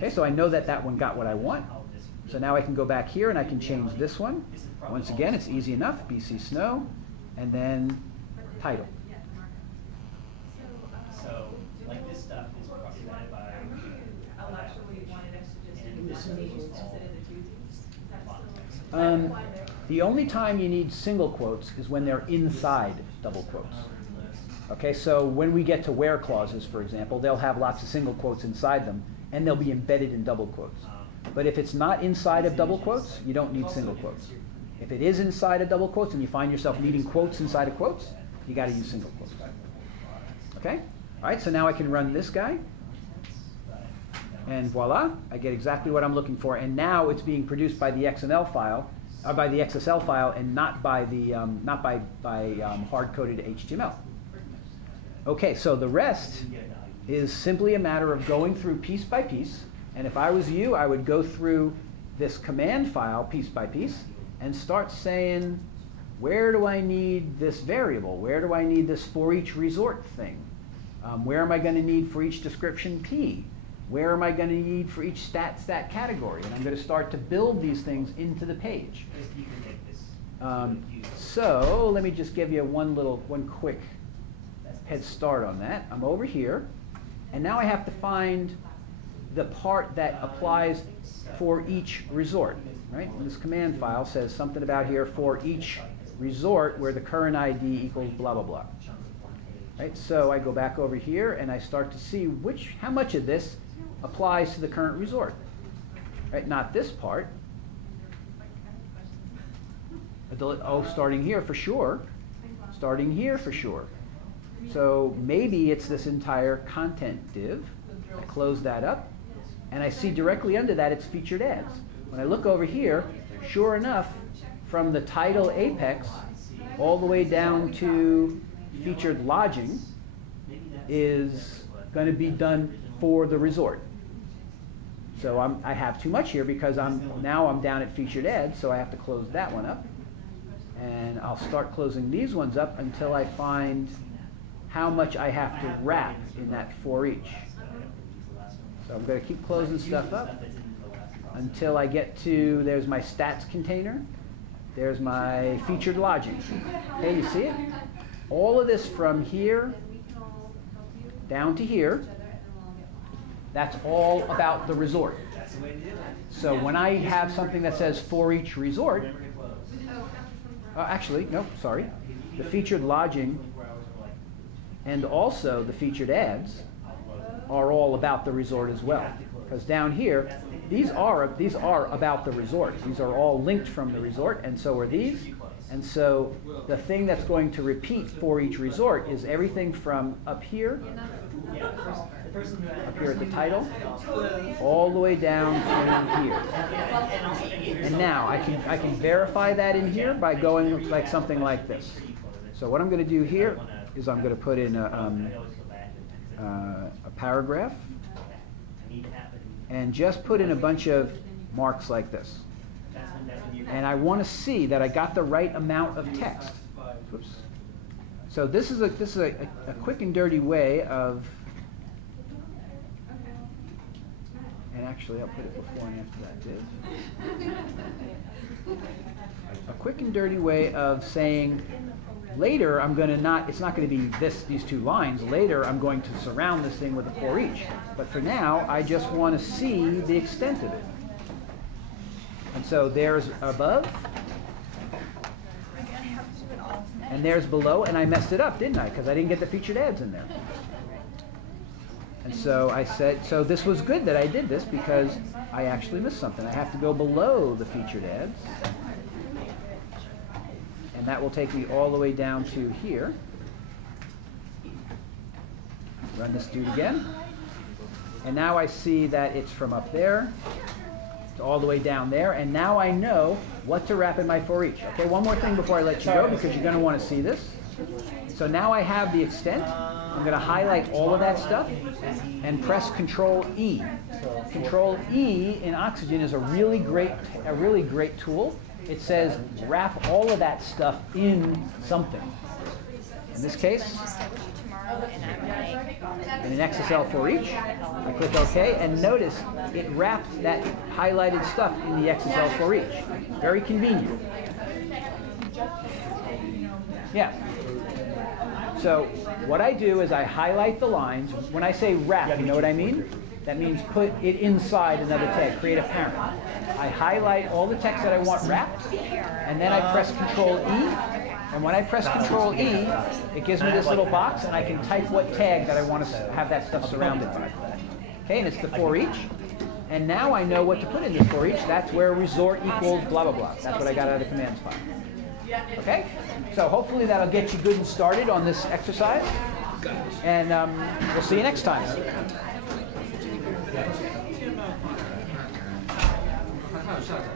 Okay, so I know that that one got what I want. So now I can go back here and I can change this one. Once again, it's easy enough, BC Snow, and then title. So, like this stuff is represented by. The only time you need single quotes is when they're inside double quotes. Okay, so when we get to where clauses, for example, they'll have lots of single quotes inside them, and they'll be embedded in double quotes. But if it's not inside of double quotes, you don't need single quotes. If it is inside of double quotes and you find yourself needing quotes inside of quotes, you got to use single quotes. Okay? All right, so now I can run this guy. And voila, I get exactly what I'm looking for. And now it's being produced by the XML file, by the XSL file, and not by the hard-coded HTML. Okay, so the rest is simply a matter of going through piece by piece. And if I was you, I would go through this command file piece by piece and start saying, where do I need this variable? Where do I need this for each resort thing? Where am I going to need for each description P? Where am I going to need for each stat category? And I'm going to start to build these things into the page. So let me just give you one quick head start on that. I'm over here, and now I have to find the part that applies for each resort. Right? And this command file says something about here for each resort where the current ID equals blah blah blah. Right? So I go back over here and I start to see how much of this applies to the current resort. Right? Not this part. Oh, starting here for sure. Starting here for sure. So maybe it's this entire content div. I close that up, and I see directly under that it's featured ads. When I look over here, sure enough, from the title apex all the way down to featured lodging is going to be done for the resort. So I have too much here because now I'm down at featured ads, so I have to close that one up. And I'll start closing these ones up until I find how much I have to wrap in that for each. So I'm going to keep closing stuff up until I get to, there's my stats container, there's my featured lodging. Okay, you see it? All of this from here down to here, that's all about the resort. So when I have something that says for each resort, actually, no, sorry. The featured lodging and also the featured ads are all about the resort as well. Because down here, these are about the resort. These are all linked from the resort, and so are these. And so the thing that's going to repeat for each resort is everything from up here at the title, all the way down to here. And now I can verify that in here by going like something like this. So what I'm going to do here is I'm going to put in a paragraph and just put in a bunch of marks like this. And I want to see that I got the right amount of text. Oops. So this is a quick and dirty way of, and actually I'll put it before and after that div. A quick and dirty way of saying later I'm going to it's not going to be these two lines. Later I'm going to surround this thing with a for each. But for now I just want to see the extent of it. And so there's above, and there's below, and I messed it up, didn't I? Because I didn't get the featured ads in there. And so I said, so this was good that I did this because I actually missed something. I have to go below the featured ads, and that will take me all the way down to here. Run this dude again. And now I see that it's from up there all the way down there, and now I know what to wrap in my for each. Okay, one more thing before I let you go, because you're going to want to see this. So now I have the extent. I'm going to highlight all of that stuff and press Control E. Control E in Oxygen is a really great tool. It says wrap all of that stuff in something. In this case, in an XSL for each. I click OK, and notice it wrapped that highlighted stuff in the XSL for each. Very convenient. Yeah. So what I do is I highlight the lines. When I say wrap, you know what I mean? That means put it inside another tag, create a parent. I highlight all the text that I want wrapped, and then I press Control E. And when I press Control E, it gives me this little box, and I can type what tag that I want to have that stuff surrounded by. Okay, and it's the for each. And now I know what to put in this for each. That's where resort equals blah, blah, blah. That's what I got out of the commands file. Okay? So hopefully that'll get you good and started on this exercise. And we'll see you next time.校长